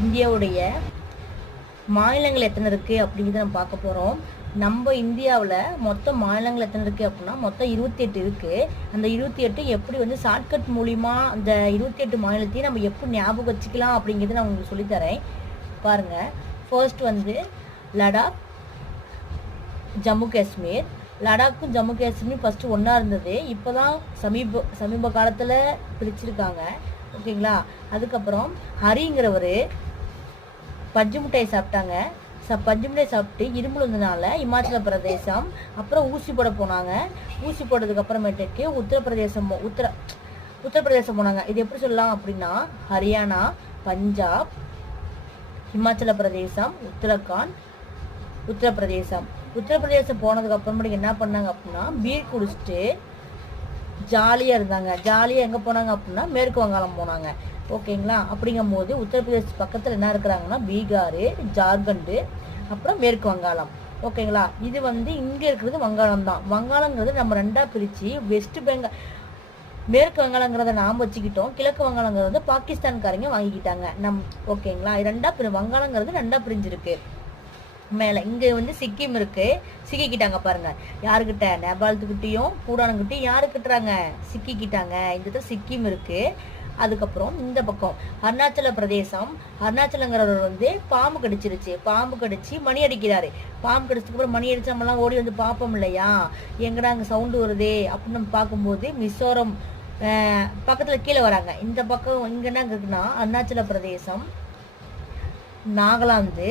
இந்தியாவுடைய மாநிலங்கள் எத்தனை இருக்குது அப்படிங்கிறத நம்ம பார்க்க போகிறோம். நம்ம இந்தியாவில் மொத்தம் மாநிலங்கள் எத்தனை இருக்குது அப்படின்னா மொத்தம் 28 இருக்குது. அந்த 28 எப்படி வந்து ஷார்ட்கட் மூலிமா அந்த 28 மாநிலத்தையும் நம்ம எப்படி ஞாபகம் வச்சுக்கலாம் அப்படிங்கிறத நான் உங்களுக்கு சொல்லித்தரேன். பாருங்கள், ஃபர்ஸ்ட் வந்து லடாக், ஜம்மு காஷ்மீர். லடாக்கும் ஜம்மு காஷ்மீர் ஃபஸ்ட்டு ஒன்றா இருந்தது. இப்போ தான் சமீப காலத்தில் பிரிச்சிருக்காங்க. ஓகேங்களா? அதுக்கப்புறம் ஹரிங்கிறவர் பஞ்சு மிட்டாய் சாப்பிட்டாங்க. பஞ்சு மிட்டாய் சாப்பிட்டு இரும்பு வந்ததுனால இமாச்சல பிரதேசம், அப்புறம் ஊசி போட போனாங்க. ஊசி போட்டதுக்கு அப்புறமேட்டுக்கு உத்தரப்பிரதேசம் போனாங்க. இது எப்படி சொல்லலாம் அப்படின்னா ஹரியானா, பஞ்சாப், இமாச்சல பிரதேசம், உத்தரப்பிரதேசம் போனதுக்கு அப்புறமேட்டுக்கு என்ன பண்ணாங்க அப்படின்னா பீர் குடிச்சிட்டு ஜாலியாக இருந்தாங்க. ஜாலியாக எங்கே போனாங்க அப்படின்னா மேற்கு வங்காளம் போனாங்க. ஓகேங்களா? அப்படிங்கும் போது உத்தரப்பிரதேச பக்கத்தில் என்ன இருக்கிறாங்கன்னா பீகார், ஜார்க்கண்டு, அப்புறம் மேற்கு வங்காளம். ஓகேங்களா? இது வந்து இங்கே இருக்கிறது வங்காளம் தான். வங்காளங்கிறது நம்ம ரெண்டாக பிரித்து வெஸ்ட் பெங்கால், மேற்கு வங்காளங்கிறத நாம் வச்சுக்கிட்டோம், கிழக்கு வங்காளங்கிறது வந்து பாகிஸ்தான்காரங்க வாங்கிக்கிட்டாங்க. ஓகேங்களா? வங்காளங்கிறது ரெண்டாக பிரிஞ்சிருக்கு. மேலே இங்கே வந்து சிக்கிம் இருக்குது, சிக்கிக்கிட்டாங்க பாருங்க. யாருக்கிட்ட? நேபாளத்துக்கிட்டையும் பூடானுக்கிட்டையும் யாரு கிட்டுறாங்க? சிக்கிக்கிட்டாங்க. இந்த சிக்கிம் இருக்குது. அதுக்கப்புறம் இந்த பக்கம் அருணாச்சல பிரதேசம். அருணாச்சலங்கிறவர் வந்து பாம்பு கடிச்சிருச்சு. பாம்பு கடிச்சு மணி அடிக்கிறாரு. பாம்பு கடிச்சதுக்கு அப்புறம் மணி அடிச்சு நம்மலாம் ஓடி வந்து பார்ப்போம் இல்லையா, எங்கடா அங்கே சவுண்டு வருதே அப்படின்னு நம்ம பார்க்கும்போது மிசோரம் பக்கத்தில் கீழே வராங்க. இந்த பக்கம் இங்கே என்ன இருக்குன்னா அருணாச்சல பிரதேசம், நாகாலாந்து,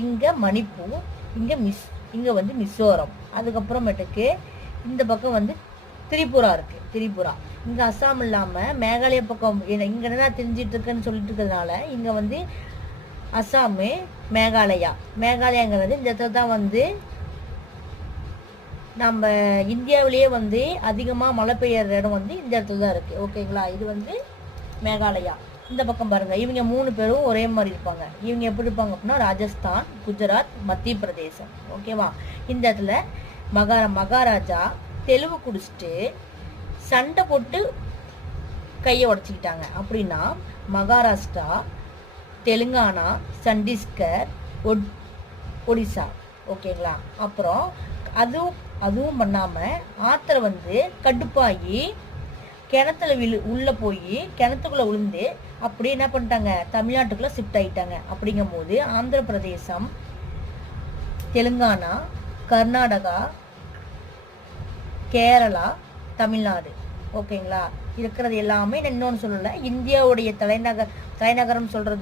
இங்கே மணிப்பூர், இங்கே வந்து மிசோரம். அதுக்கப்புறமேட்டுக்கு இந்த பக்கம் வந்து திரிபுரா இருக்குது. திரிபுரா இங்கே அஸ்ஸாம் இல்லாமல் மேகாலயா பக்கம் இங்கே என்ன தெரிஞ்சிட்டு இருக்குன்னு சொல்லிட்டு இருக்கிறதுனால இங்கே வந்து அஸ்ஸாமு, மேகாலயாங்கிறது இந்த இடத்துல தான் வந்து நம்ம இந்தியாவிலேயே வந்து அதிகமாக மழை பெய்யற இடம் வந்து இந்த இடத்துல தான் இருக்குது. ஓகேங்களா? இது வந்து மேகாலயா. இந்த பக்கம் பாருங்கள், இவங்க 3 பேரும் ஒரே மாதிரி இருப்பாங்க. இவங்க எப்படி இருப்பாங்க அப்படின்னா ராஜஸ்தான், குஜராத், மத்திய பிரதேசம். ஓகேவா? இந்த இடத்துல மகாராஜா தெலுங்கு குடிச்சிட்டு சண்டை போட்டு கையை உடச்சிக்கிட்டாங்க. அப்படின்னா மகாராஷ்டிரா, தெலுங்கானா, சத்தீஸ்கர், ஒடிசா. ஓகேங்களா? அப்புறம் அதுவும் பண்ணாமல் ஆத்திர வந்து கடுப்பாகி கிணத்துல உள்ளே போய் கிணத்துக்குள்ளே விழுந்து அப்படியே என்ன பண்ணிட்டாங்க, தமிழ்நாட்டுக்குள்ளே ஷிஃப்ட் ஆகிட்டாங்க. அப்படிங்கும் போது ஆந்திர பிரதேசம், தெலுங்கானா, கர்நாடகா, கேரளா, தமிழ்நாடு. ஓகேங்களா? இருக்கிறது எல்லாமே இன்னொன்று சொல்லலை. இந்தியாவுடைய தலைநகரம் சொல்கிறது